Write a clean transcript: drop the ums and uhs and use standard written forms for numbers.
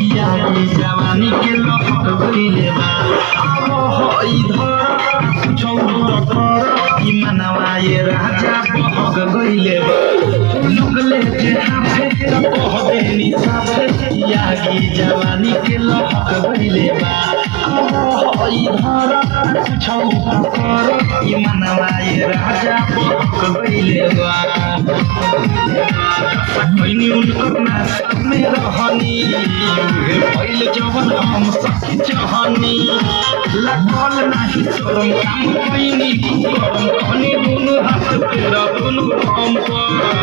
जवानी के लहक गइले बा अब इधर छौरा कर ई मनवा ये राजा बहक गइले बा लगले जे हाथे कह देनी साथे यागी जवानी के लहक गइले बा अब इधर छौरा कर ई मनवा ये राजा बहक गइले बा कोइनी उनकर नास में रहनी पहले जवन हम सखी चाहनी लगल नाही शरम काम कोइनी करम कहनी दुनु हाथ तेरा दुनु हम पर